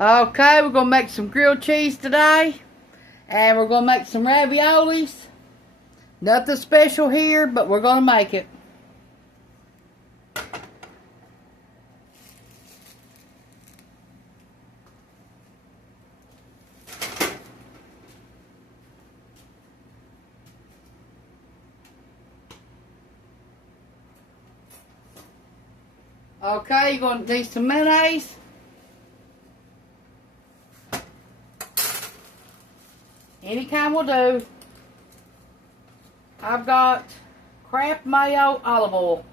Okay, we're going to make some grilled cheese today. And we're going to make some raviolis. Nothing special here, but we're going to make it. Okay, you're going to need some mayonnaise. Any kind will do. I've got Kraft Mayo olive oil.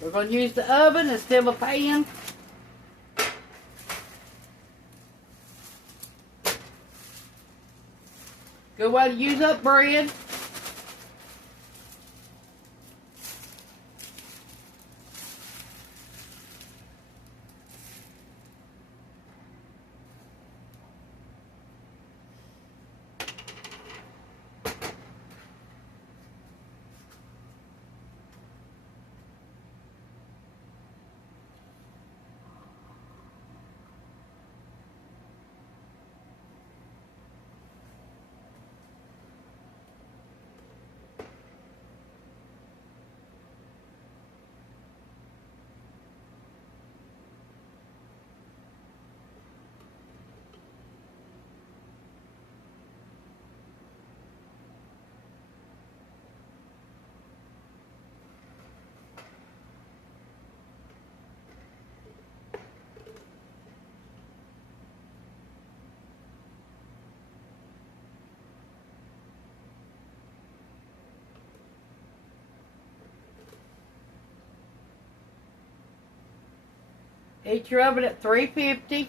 We're going to use the oven instead of a pan. Good way to use up bread. Heat your oven at 350. You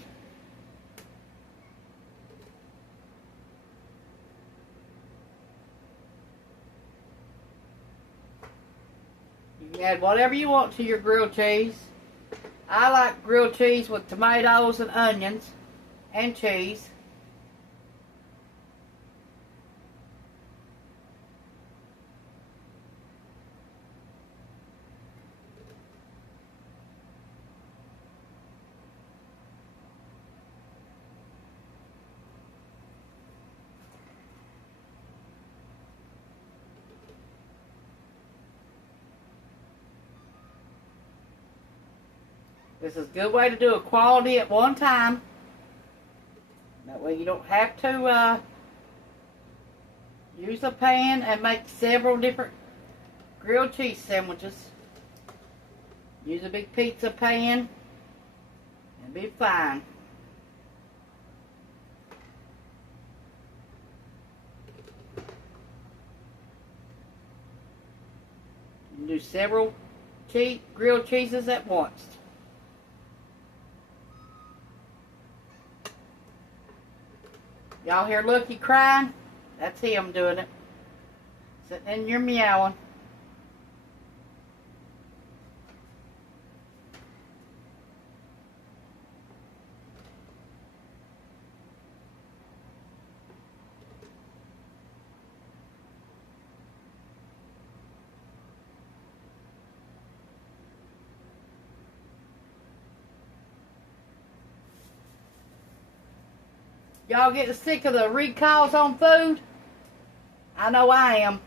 can add whatever you want to your grilled cheese. I like grilled cheese with tomatoes and onions and cheese. This is a good way to do a quality at one time. That way you don't have to use a pan and make several different grilled cheese sandwiches. Use a big pizza pan and be fine. You can do several grilled cheeses at once. Y'all hear Lucky crying? That's him doing it. Sitting in your meowing. Y'all getting sick of the recalls on food? I know I am.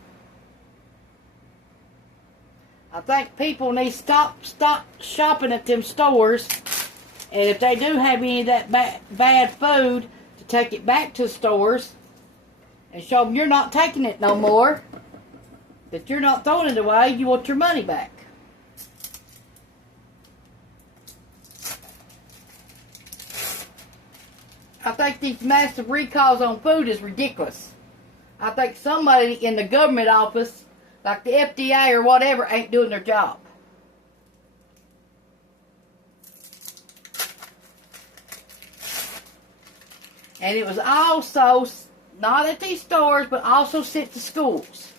I think people need to stop shopping at them stores. And if they do have any of that bad food, to take it back to the stores and show them you're not taking it no more. That you're not throwing it away. You want your money back. I think these massive recalls on food is ridiculous. I think somebody in the government office, like the FDA or whatever, ain't doing their job. And it was also, not at these stores, but also sent to schools.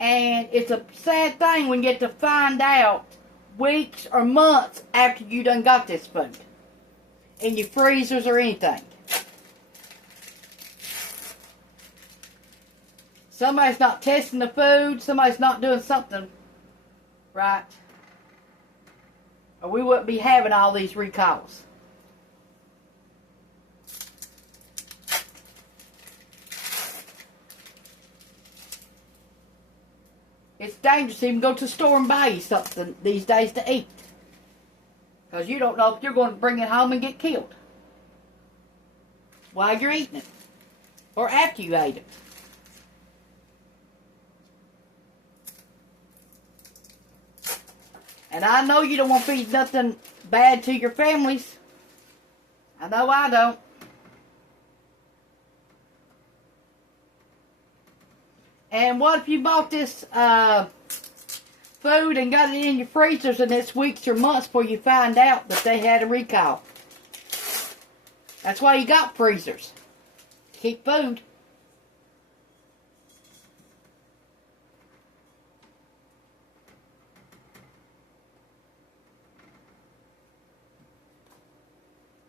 And it's a sad thing when you get to find out weeks or months after you done got this food. in your freezers or anything. Somebody's not testing the food. Somebody's not doing something right. Or we wouldn't be having all these recalls. It's dangerous to even go to the store and buy you something these days to eat. Because you don't know if you're going to bring it home and get killed while you're eating it. Or after you ate it. And I know you don't want to feed nothing bad to your families. I know I don't. And what if you bought this food and got it in your freezers and it's weeks or months before you find out that they had a recall? That's why you got freezers. Keep food.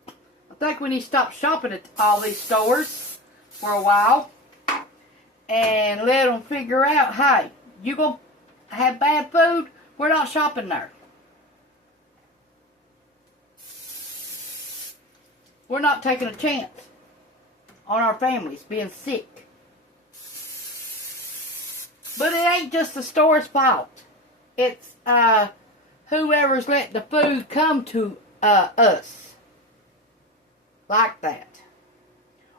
I think we need to stop shopping at all these stores for a while. And let them figure out, hey, you going to have bad food? We're not shopping there. We're not taking a chance on our families being sick. But it ain't just the store's fault. It's whoever's letting the food come to us. Like that.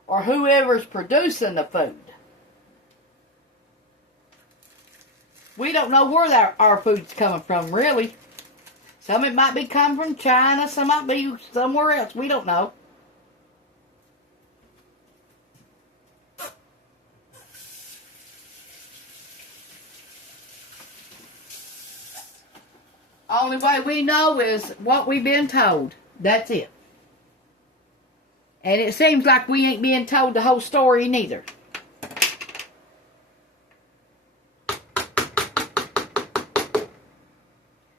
Or whoever's producing the food. We don't know where our food's coming from, really. Some it might be coming from China, some might be somewhere else. We don't know. Only way we know is what we've been told. That's it. And it seems like we ain't being told the whole story neither.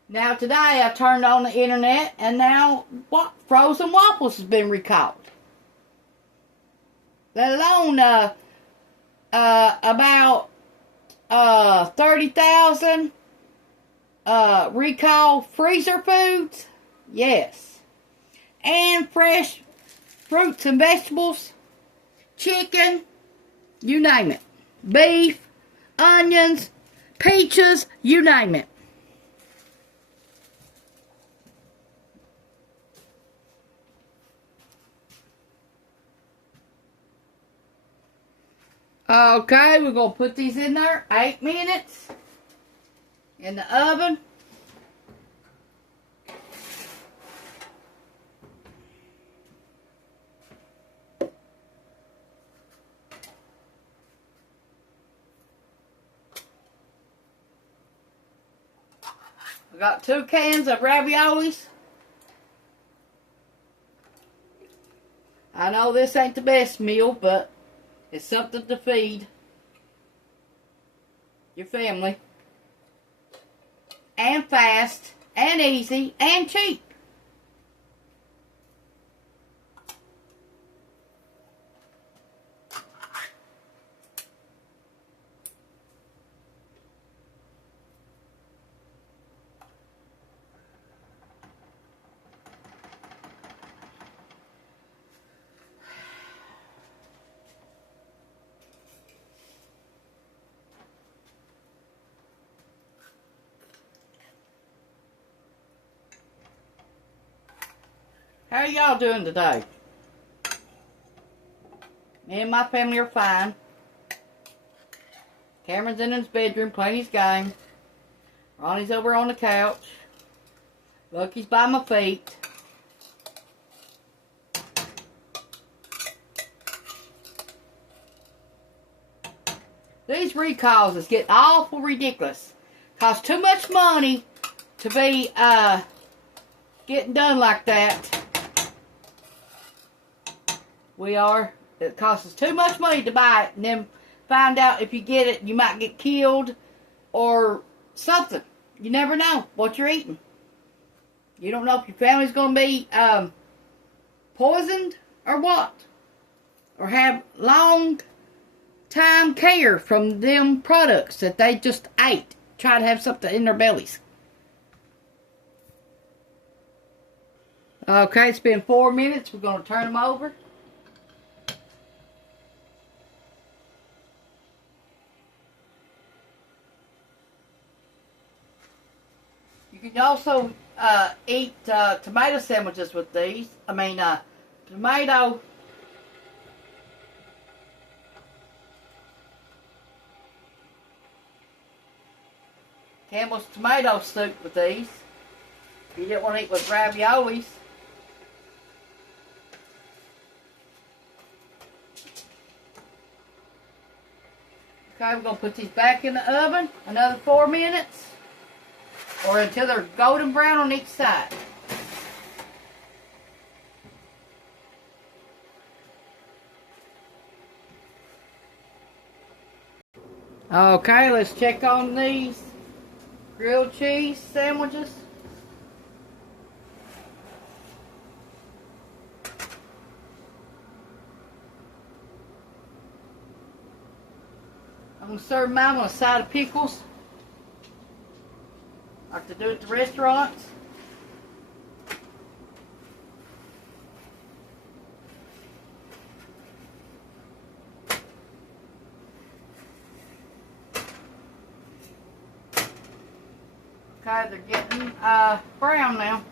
Now today I turned on the internet and now frozen waffles has been recalled. Let alone about 30,000 recall freezer foods. Yes. And fresh fruits and vegetables, chicken, you name it. Beef, onions, peaches, you name it. Okay, we're going to put these in there. 8 minutes in the oven. I got 2 cans of raviolis. I know this ain't the best meal, but it's something to feed your family. And fast, and easy, and cheap. How y'all doing today? Me and my family are fine. Cameron's in his bedroom playing his game. Ronnie's over on the couch. Lucky's by my feet. These recalls is getting awful ridiculous. Costs too much money to be getting done like that. It costs us too much money to buy it and then find out if you get it, you might get killed or something. You never know what you're eating. You don't know if your family's going to be poisoned or what? Or have long time care from them products that they just ate. Try to have something in their bellies. Okay, it's been 4 minutes. We're going to turn them over. You can also eat tomato sandwiches with these. Tomato. Campbell's tomato soup with these. If you didn't want to eat with raviolis. Okay, we're going to put these back in the oven another 4 minutes. Or until they're golden brown on each side. Okay, let's check on these grilled cheese sandwiches. I'm going to serve mine on a side of pickles, like they do at the restaurants. Okay, they're getting brown now.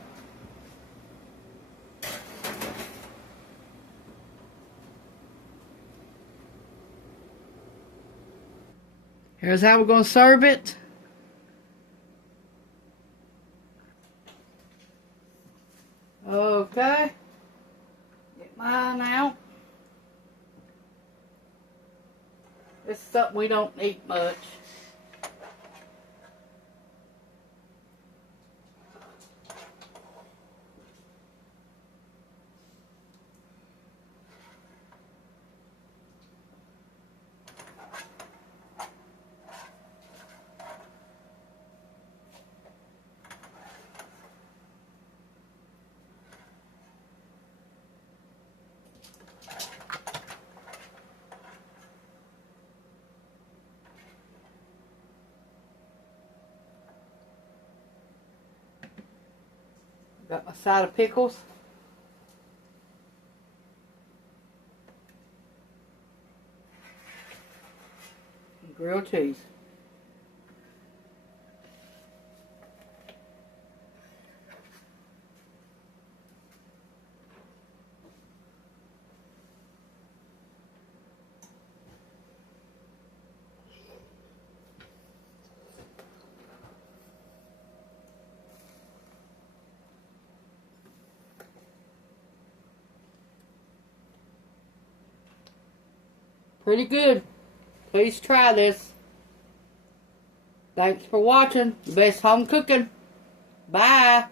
Here's how we're going to serve it. Okay. Get mine out. This is something we don't eat much. Got my side of pickles. And grilled cheese. Pretty good. Please try this. Thanks for watching. The best home cooking. Bye.